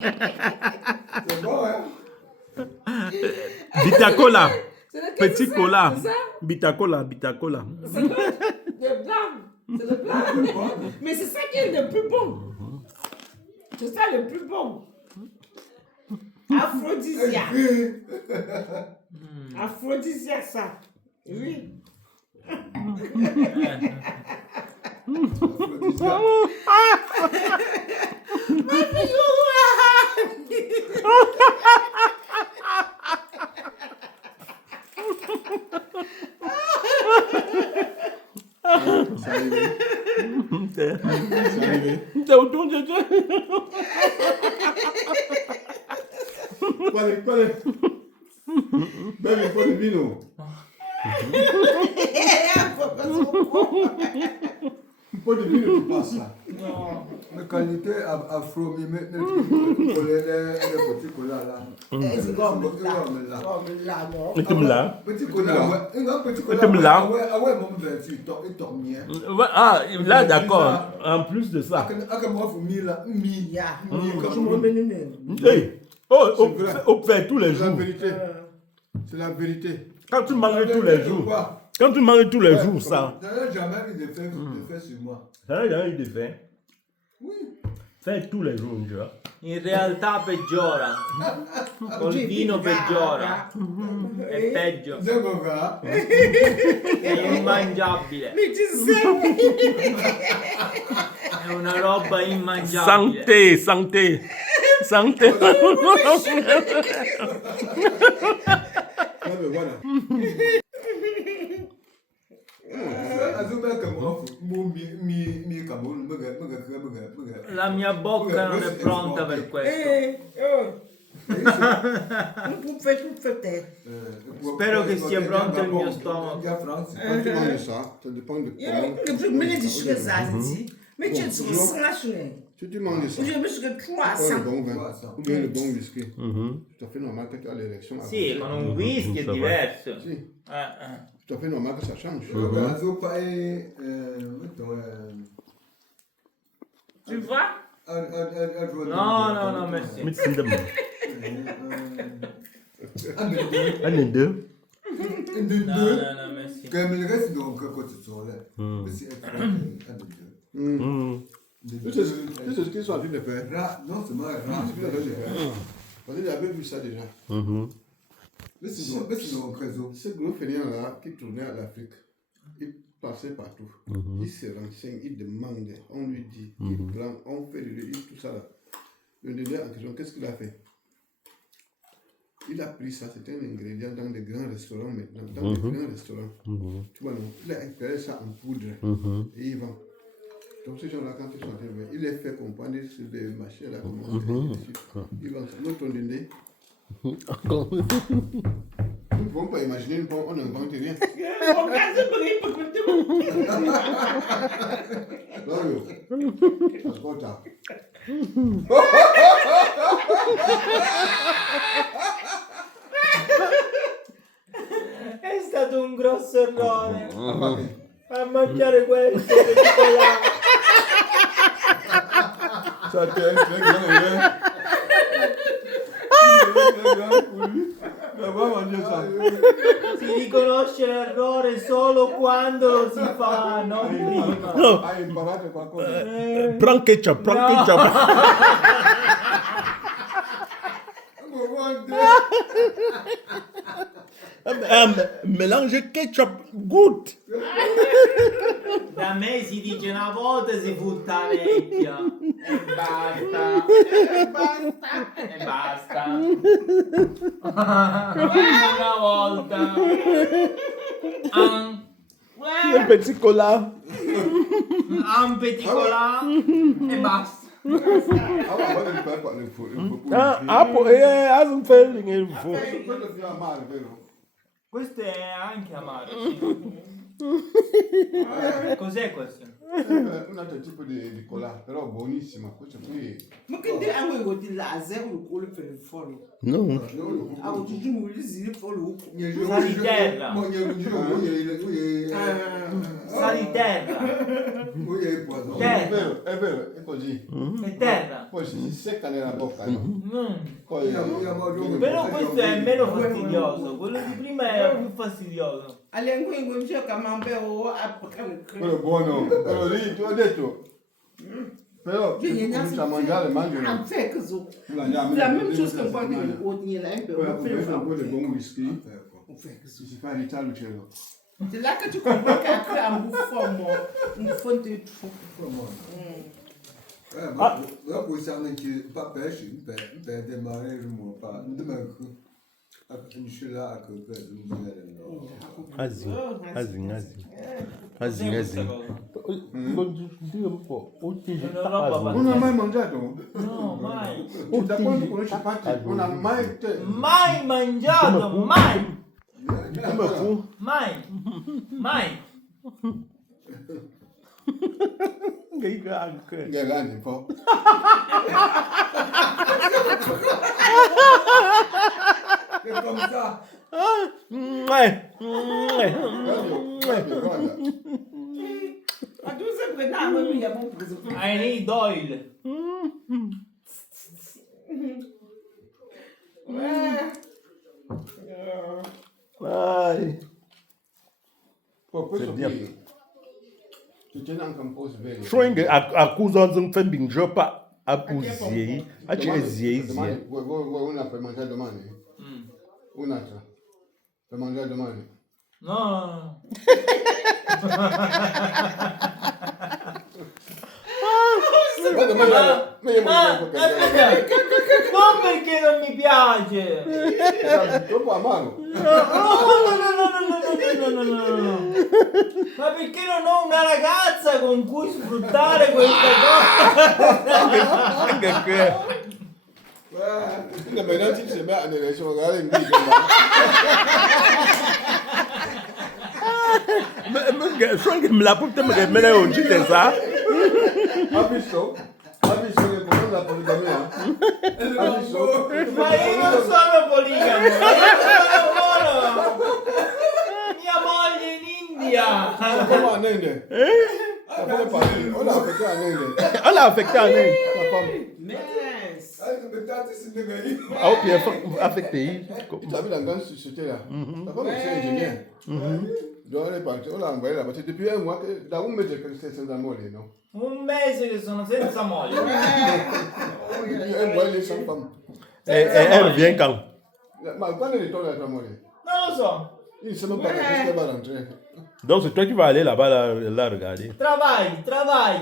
C'est bon, hein? Bitacola. C'est lequel, Petit c'est ça? cola. C'est ça? Bitacola, bitacola. C'est le blanc. C'est le blanc. Mais c'est ça qui est le plus bon. C'est ça le plus bon. Aphrodisiaque. Aphrodisiaque, ça. Oui. C'est arrivé. C'est arrivé. C'est autour de toi. Qual è? Bevi un po' di vino. Un po' di vino ti passa. No. La qualité afro, mi mette le petits colas là. C'est comme là. Comme là. Comme là, non. Et comme là. Petit colas, ouais. Un petit colas. Comme là. Ah ouais, mon verre, il tombe bien. Ah, là, d'accord. En plus de ça. Moi, faut mi là, mi. Yeah. Comme Mon bénéné. Hey. Oh, on fait tous les C'est la jours. vérité. C'est la vérité. Quand tu manges tous les jours. Quand tu manges tous les jours, ça. D'ailleurs, jamais eu de fait sur moi. Ça, il y a eu des faits. Oui. Fai tu le giù, già. In realtà peggiora. Col vino peggiora. È peggio. Zeboga. È immangiabile. Mais tu sais. È una roba immangiabile. Santé, santé. Santé. Voilà. La mia bocca non è pronta per questo. Tout fait. Spero che sia pronto il mio stomaco. Quand tu manges ça, ça dépend de comment. Mais tu es sur 100. Si tu manges ça, Je me suis que ou 300. le bon vin, ou bien le bon whisky, tout à fait normal que tu as l'érection. Sì, con un whisky è diverso. Si, Eh. tout à fait normal que ça change. Tu vois? No, merci. Mit sind dem. Einen deux. No, merci. Comme le reste, donc, quand tu sors là, c'est c'est ce qu'ils sont en train de faire. Non, c'est mal. Parce que j'avais vu ça déjà. Ce gros fainéant-là qui tournait à l'Afrique, il passait partout. Il se renseigne, il demande, on lui dit, il prend, on fait de lui, tout ça là. Le dernier en question, qu'est-ce qu'il a fait? Il a pris ça, c'était un ingrédient dans des grands restaurants maintenant. Dans des grands restaurants. Tu vois, donc, il a intégré ça en poudre et il vend. Donc ces gens-là, quand ils sont arrivés, il les fait comprendre sur des machines là, comment ils vendent ça. Notre donné. Nous ne pouvons pas imaginer, on n'invente rien. Ascolta. È stato un grosso errore. A mangiare questo che ci Ça a été un très grand erreur. Si riconosce l'errore solo quando lo si fa, non prima. Hai imparato qualcosa? Prends ketchup, prends ketchup. Mélange ketchup, goûte. Da me si dice una volta si futta vecchia. E basta. E basta. Una volta. Un petit cola. Un petit cola. E basta. Un feeling il faut. Questo è anche amaro. Sì. Cos'è questo? Un altro tipo di cola, però buonissima. Questo qui. Ma che te hanno io di là, zero quello per il follow. Non. Ah, ho giù un lì follow. Sa di terra. Sa di terra. Terra. È vero, è così. È terra. Poi si secca nella bocca, no? Poi, Però questo è meno fastidioso. Quello di prima era più fastidioso. Allora, in giro che mangiavo a quello è buono, quello lì, tu hai detto. Però comincia a mangiare, mangiano. fait que ça. La La même chose que moi, on y est là, on fait un peu de bon whisky. on fait que ça. Si si fa in Italia, cielo. C'est là que tu comprends qu'après, un bouffon, une faute de tout. Là, pour ça, on ne pas pêcher, on peut démarrer, je ne pas. Demain, je suis là à côté de Azi. Cos'è questa cosa? Non ha mai mangiato? No, mai. Da quando conosci Patrick, non ha mai... Mai mangiato, mai. Come fu? Mai. Mai. Anche. Grande un po'. C'est comme ça. Guarda. À 12 ans, maintenant, il y a mon président. I need oil. Ai. Poi questo C'est bien. qui... Tu tieni anche un po' sveglio. Showing accusa un fembing jopa abuziei. Ace eziei Domani, zie. vuoi una per mangiare domani? Un'altra. Per mangiare domani. No. Aspetta. Non perché non mi piace. Troppo amaro. No. Ma perché non ho una ragazza con cui sfruttare questa cosa? Anche che. Quindi maintenant si si met en élection, regardez une Showing me la puta me mele onji tesa. Ha visto che come la poligamia? Ha visto? Ma io non sono poligamo. Io sono mia moglie in India. Comment en Inde? Ça fait partie. On l'a affecté en Inde. Ala affecté ane. Sa femme. Mince. Ah ok, affecté. Tu as vu la grande société là? Sa femme est ingénieure. Donc elle est partie. On l'a envoyé là-bas. C'est depuis un mois que dans un mese che stai senza moglie, no? Un mese che sono senza moglie. Depuis un mois, elle est sans femme. Elle revient quand? Ma quando ritorna la tua moglie? Non lo so. Il ne sait même pas quand est-ce qu'elle va rentrer. Donc c'est toi qui vas aller là-bas là regarder. Travagli. Le travail.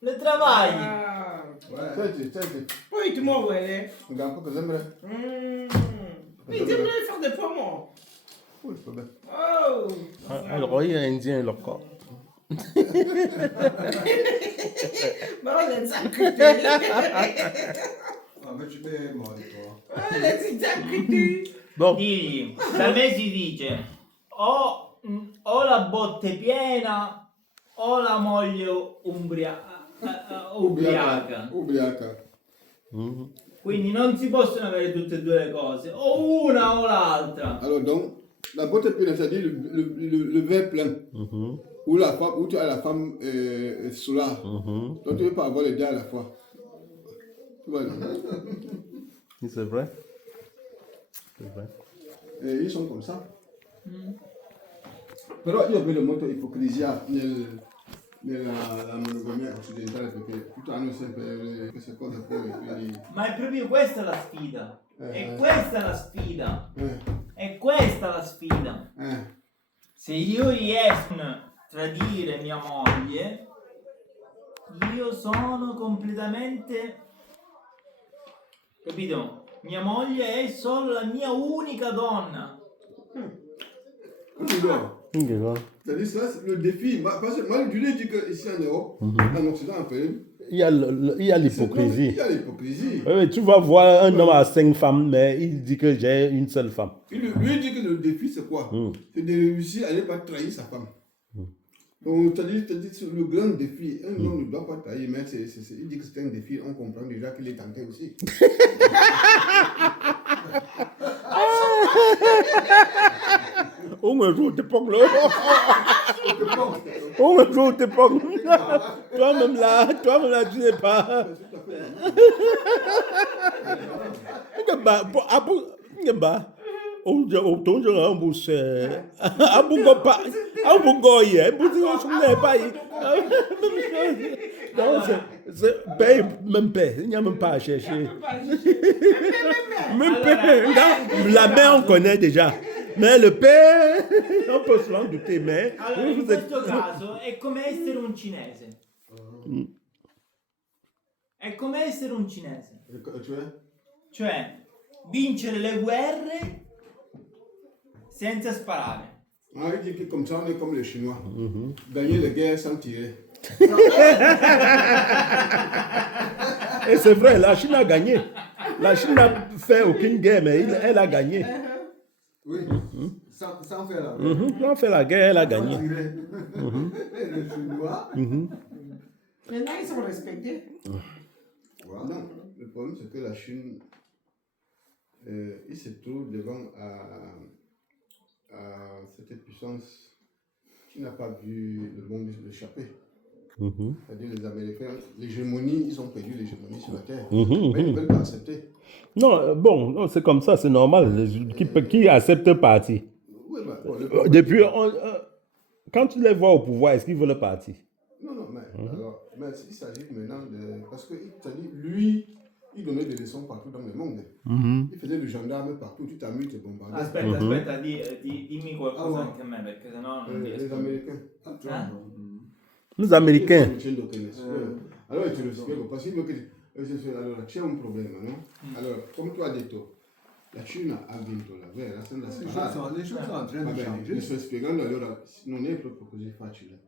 Le travagli. Ah. Senti. Poi tu m'en vuoi. Regarde un peu, sembra. Mais ils aimeraient faire des pommes. Oui, c'est bien. Oh. Alors il y a un indien là quoi. Mais on les a cuités. Ah, mais tu mets moi, toi. On les a cuités. Donc Digli, da me si dice o la botte piena o la moglie ubriaca. Ubriaca. Quindi non si possono avere tutte e due le cose, o una o l'altra. Alors donc, la botte pleine, c'est-à-dire le verre plein. Où la femme, où tu as la femme sous là. Donc tu ne peux pas avoir les deux à la fois. Tu vois, non? c'est vrai. C'est vrai. Et ils sont comme ça. Però io vedo molto ipocrisia nella monogamia occidentale perché tutti hanno sempre queste cose fuori, quindi... Ma è proprio questa la sfida. È questa la sfida. Eh, È questa la sfida. Se io riesco a tradire mia moglie, io sono completamente... Capito? Mia moglie è solo la mia unica donna. C'est-à-dire ça, c'est le défi. Parce que moi, je lui ai dit qu'ici en Europe, en Occident, en fait, il y a l'hypocrisie. Il y a l'hypocrisie. Oui, tu vas voir un homme à 5 femmes, mais il dit que j'ai une seule femme. Lui dit que le défi, c'est quoi? C'est de réussir à ne pas trahir sa femme. Donc, c'est le grand défi. Un homme ne doit pas trahir, mais il dit que c'est un défi. On comprend déjà qu'il est tenté aussi. On me joue tes pogles. On me joue tes pogles. Toi-même là, tu n'es pas. Même paix, il n'y a même pas à chercher. Même paix, la mère on connaît déjà. Mais le père, on peut s'en douter, mais... Allora, in questo caso è come essere un cinese. È come essere un cinese. Cioè, vincere le guerre senza sparare. Ah, il dit que comme ça, on est comme les Chinois. Gagner les guerres sans tirer. Et c'est vrai, la Chine a gagné. La Chine n'a fait aucune guerre, mais elle a gagné. Oui, sans faire la guerre. Sans faire la guerre, elle a gagné. Les Chinois. Maintenant, ils sont respectés. Voilà. Non, le problème, c'est que la Chine, il se trouve devant cette puissance qui n'a pas vu le monde échapper. C'est-à-dire les Américains, l'hégémonie, ils ont perdu l'hégémonie sur la Terre. Mais ils ne veulent pas accepter. Non, bon, c'est comme ça, c'est normal. Qui accepte parti? Oui, bah, bon, Depuis, quand tu les vois au pouvoir, est-ce qu'ils veulent partir? Non, mais, alors, mais il s'agit maintenant de... Parce que lui, il donnait des leçons partout dans le monde. Il faisait le gendarme partout, tu t'amuses, tu bombardais. Aspetta, dimmi qualcosa anche a me, perché sennò non Les riesco. Américains. Les Américains. Alors, tu le spiego, parce qu'il veut que... Allora, c'è un problema, no? Allora, come tu hai detto, la Cina ha vinto la guerra, senza Les sparare. choses sont en train Va de bene, changer. mi sto spiegando, allora non è proprio così facile.